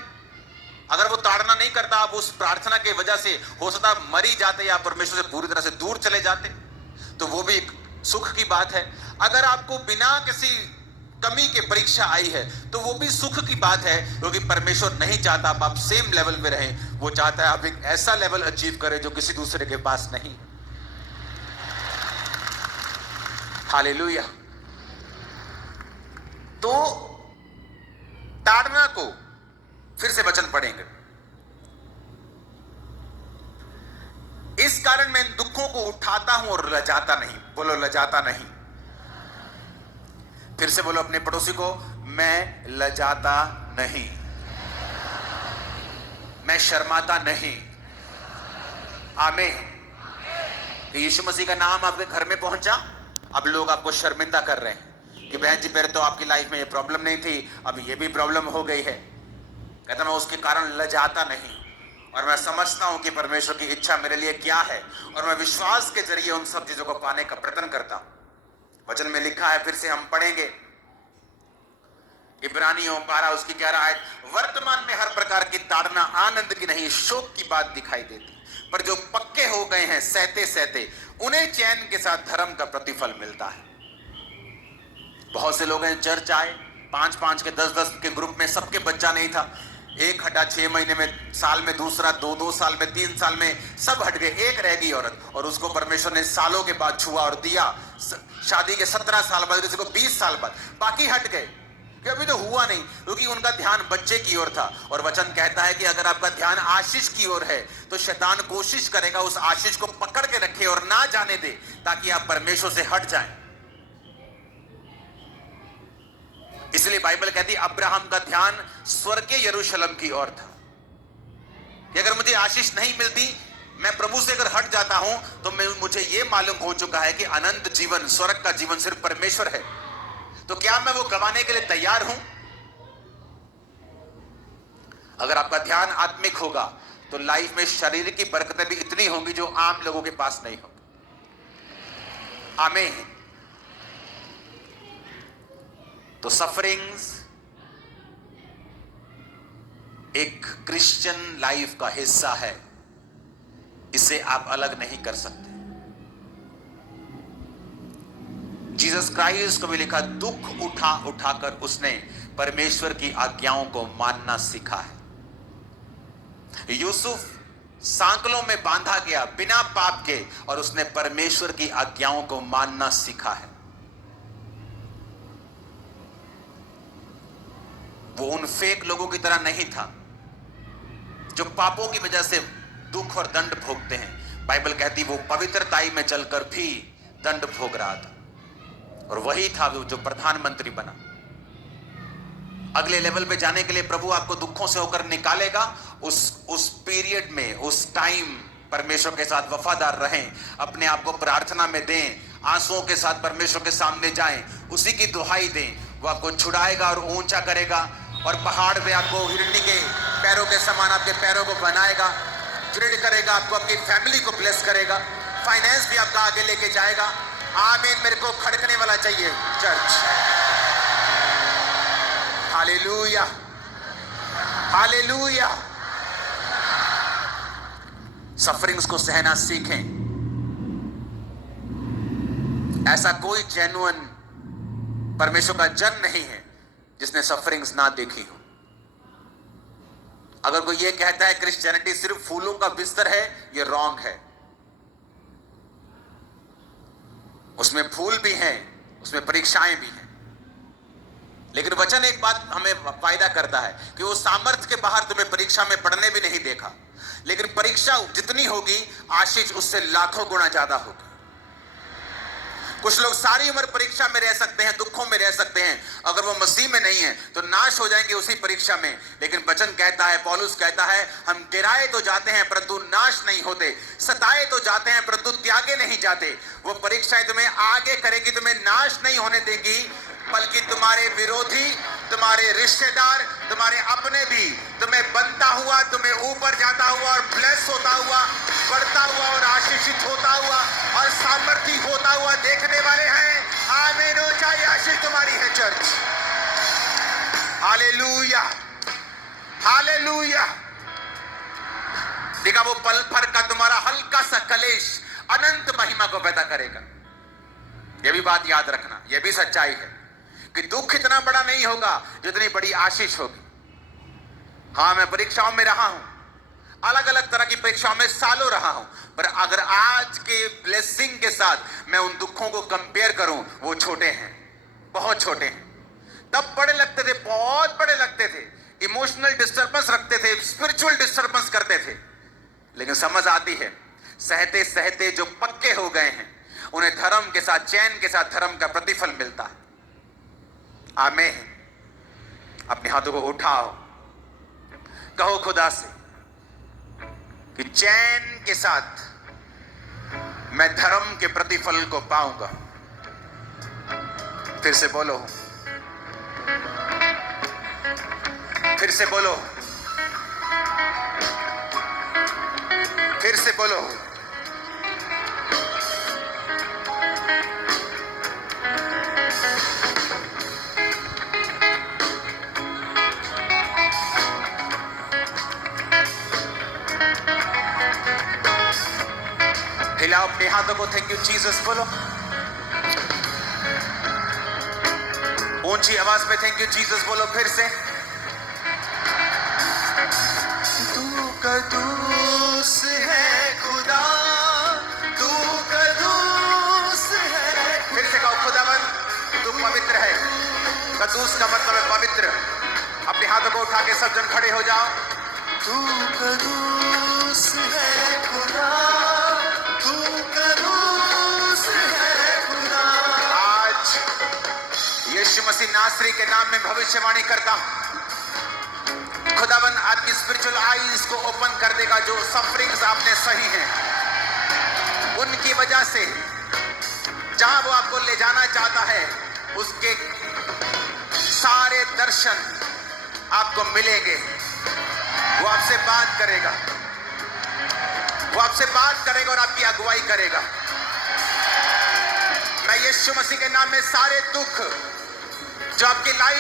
अगर वो ताड़ना नहीं करता, आप उस प्रार्थना की वजह से हो सकता मर ही जाते या परमेश्वर से पूरी तरह से दूर चले जाते, तो वो भी एक सुख की बात है। अगर आपको बिना किसी कमी के परीक्षा आई है तो वो भी सुख की बात है, क्योंकि परमेश्वर नहीं चाहता आप सेम लेवल में रहें, वो चाहता है आप एक ऐसा लेवल अचीव करें जो किसी दूसरे के पास नहीं। हालेलुया। तो ताड़ना को फिर से वचन पढ़ेंगे। इस कारण मैं इन दुखों को उठाता हूं और लजाता नहीं। बोलो लजाता नहीं। फिर से बोलो अपने पड़ोसी को, मैं लजाता नहीं, मैं शर्माता नहीं। आमीन। यीशु मसीह का नाम आपके घर में पहुंचा, अब लोग आपको शर्मिंदा कर रहे हैं कि बहन जी पहले तो आपकी लाइफ में ये प्रॉब्लम नहीं थी, अब ये भी प्रॉब्लम हो गई है। कहता मैं उसके कारण लजाता नहीं, और मैं समझता हूं कि परमेश्वर की इच्छा मेरे लिए क्या है, और मैं विश्वास के जरिए उन सब चीजों को पाने का प्रयत्न करता हूं। वचन में लिखा है, फिर से हम पढ़ेंगे, इब्रानियों 12 उसकी 11 आयत, वर्तमान में हर प्रकार की ताड़ना आनंद की नहीं शोक की बात दिखाई देती, पर जो पक्के हो गए हैं सहते सहते उन्हें चैन के साथ धर्म का प्रतिफल मिलता है। बहुत से लोग हैं, चर्च आए, 5-5 के 10-10 के ग्रुप में, सबके बच्चा नहीं था, एक हटा 6 महीने में, साल में दूसरा, 2 साल में, 3 साल में सब हट गए, एक रह गई औरत, और उसको परमेश्वर ने सालों के बाद छुआ और दिया। शादी के 17 साल बाद, किसी को 20 साल बाद, बाकी हट गए कि अभी तो हुआ नहीं, क्योंकि उनका ध्यान बच्चे की ओर था। और वचन कहता है कि अगर आपका ध्यान आशीष की ओर है तो शैतान कोशिश करेगा उस आशीष को पकड़ के रखे और ना जाने दे, ताकि आप परमेश्वर से हट जाएं। इसलिए बाइबल कहती है अब्राहम का ध्यान स्वर्ग के यरूशलेम की ओर था कि अगर मुझे आशीष नहीं मिलती, मैं प्रभु से अगर हट जाता हूं, तो मुझे यह मालूम हो चुका है कि अनंत जीवन, स्वर्ग का जीवन सिर्फ परमेश्वर है। तो क्या मैं वो गंवाने के लिए तैयार हूं? अगर आपका ध्यान आत्मिक होगा तो लाइफ में शारीरिक की बरकतें भी इतनी होंगी जो आम लोगों के पास नहीं होंगी। आमीन। तो सफरिंग्स एक क्रिश्चियन लाइफ का हिस्सा है, इसे आप अलग नहीं कर सकते। जीसस क्राइस्ट को भी लिखा, दुख उठा उठाकर उसने परमेश्वर की आज्ञाओं को मानना सीखा है। यूसुफ सांकलों में बांधा गया बिना पाप के, और उसने परमेश्वर की आज्ञाओं को मानना सीखा है। वो उन फेक लोगों की तरह नहीं था जो पापों की वजह से दुख और दंड भोगते हैं। बाइबल कहती वो पवित्रताई में चलकर भी दंड भोग रहा था, और वही था वो जो प्रधानमंत्री बना। अगले लेवल पे जाने के लिए प्रभु आपको दुखों से होकर निकालेगा। उस पीरियड में, उस टाइम परमेश्वर के साथ वफादार रहें, अपने आप को प्रार्थना में दें, आंसुओं के साथ परमेश्वर के सामने जाएं, उसी की दुहाई दें। वो आपको छुड़ाएगा और ऊंचा करेगा, और पहाड़ पे आपको हिरनी के पैरों के समान आपके पैरों को बनाएगा, दृढ़ करेगा, आपको अपनी फैमिली को ब्लेस करेगा, फाइनेंस भी आपका आगे लेके जाएगा। आमीन। मेरे को खड़कने वाला चाहिए चर्च। Hallelujah, hallelujah. सफरिंग्स को सहना सीखें। ऐसा कोई जेन्युइन परमेश्वर का जन नहीं है जिसने सफरिंग्स ना देखी हो। अगर कोई ये कहता है क्रिश्चियनिटी सिर्फ फूलों का बिस्तर है, ये रॉन्ग है। उसमें फूल भी हैं, उसमें परीक्षाएं भी हैं। लेकिन वचन एक बात हमें फायदा करता है कि वो सामर्थ्य के बाहर तुम्हें परीक्षा में पढ़ने भी नहीं देखा, लेकिन परीक्षा जितनी होगी आशीष उससे लाखों गुना ज्यादा होगी। कुछ लोग सारी उम्र परीक्षा में रह सकते हैं, दुखों में रह सकते हैं, अगर वो मसीह में नहीं है तो नाश हो जाएंगे उसी परीक्षा में। लेकिन वचन कहता है, पौलुस कहता है, हम गिराए तो जाते हैं परंतु नाश नहीं होते, सताए तो जाते हैं परंतु त्यागे नहीं जाते। वो परीक्षाएं तुम्हें आगे करेगी, तुम्हें नाश नहीं होने देगी, बल्कि तुम्हारे विरोधी, तुम्हारे रिश्तेदार, तुम्हारे अपने भी तुम्हें बनता हुआ, तुम्हें ऊपर जाता हुआ और ब्लेस होता हुआ, बढ़ता हुआ और आशीषित होता हुआ और सामर्थ्य होता हुआ देखने वाले हैं। आमीन। चाहे आशीष तुम्हारी है चर्च। Hallelujah, hallelujah. देखा, वो पल भर का तुम्हारा हल्का सा कलेश अनंत महिमा को पैदा करेगा। यह भी बात याद रखना, यह भी सच्चाई है कि दुख इतना बड़ा नहीं होगा जितनी बड़ी आशीष होगी। हाँ, मैं परीक्षाओं में रहा हूं, अलग अलग तरह की परीक्षाओं में सालों रहा हूं, पर अगर आज के ब्लेसिंग के साथ मैं उन दुखों को कंपेयर करूं, वो छोटे हैं, बहुत छोटे हैं। तब बड़े लगते थे, बहुत बड़े लगते थे, इमोशनल डिस्टर्बेंस रखते थे, स्पिरिचुअल डिस्टर्बेंस करते थे। लेकिन समझ आती है, सहते सहते जो पक्के हो गए हैं उन्हें धर्म के साथ, चैन के साथ धर्म का प्रतिफल मिलता है। आमीन। अपने हाथों को उठाओ, कहो खुदा से कि चैन के साथ मैं धर्म के प्रतिफल को पाऊंगा। फिर से बोलो, फिर से बोलो, फिर से बोलो। हिलाओ अपने हाथों को, थैंक यू जीसस बोलो। ऊंची आवाज में थैंक यू जीसस बोलो फिर से। तू कदूस है खुदा, तू कदूस है। फिर से कहो, खुदावन तू पवित्र है। कदूस का मतलब है पवित्र। अपने हाथों को उठा के सब जन खड़े हो जाओ। तू कदूस है खुदा, यीशु मसीह नासरी के नाम में भविष्यवाणी करता हूं, खुदावन आपकी स्पिरिचुअल आईज को ओपन कर देगा। जो सफरिंग्स आपने सही हैं, उनकी वजह से जहां वो आपको ले जाना चाहता है उसके सारे दर्शन आपको मिलेंगे। वो आपसे बात करेगा, वो आपसे बात करेगा और आपकी अगुवाई करेगा। मैं यीशु मसीह के नाम में सारे दुख जो आपकी लाइफ